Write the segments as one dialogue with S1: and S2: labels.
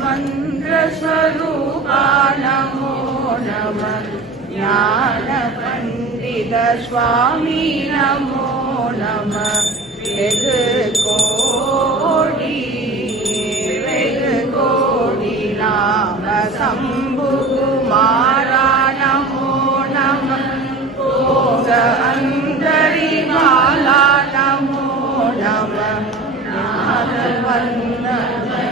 S1: मन्द्रस्वरूपा नमो नमः ज्ञानपण्डितस्वामी नमो नमः कोडी वेद कोडी नाम शम्भुमारा नमो नम ओ गरि नमो नमः ज्ञानवन्द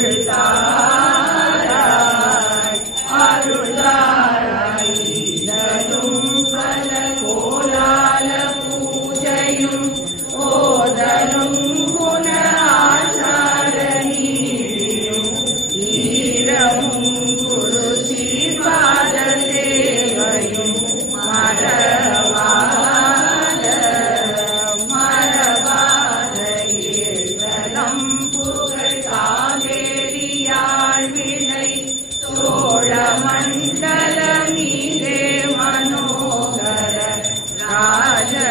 S1: 伟大。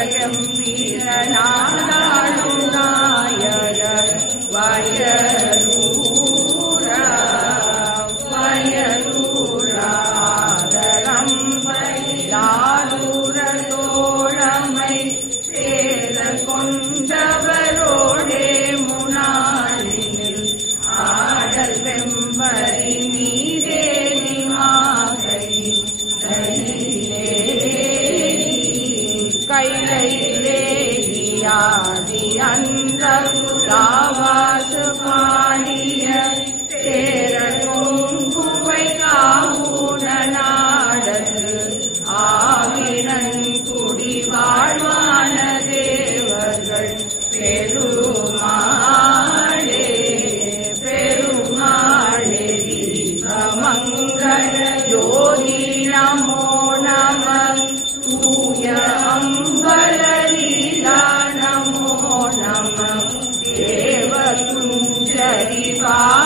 S1: चम्पीरना वा 地方。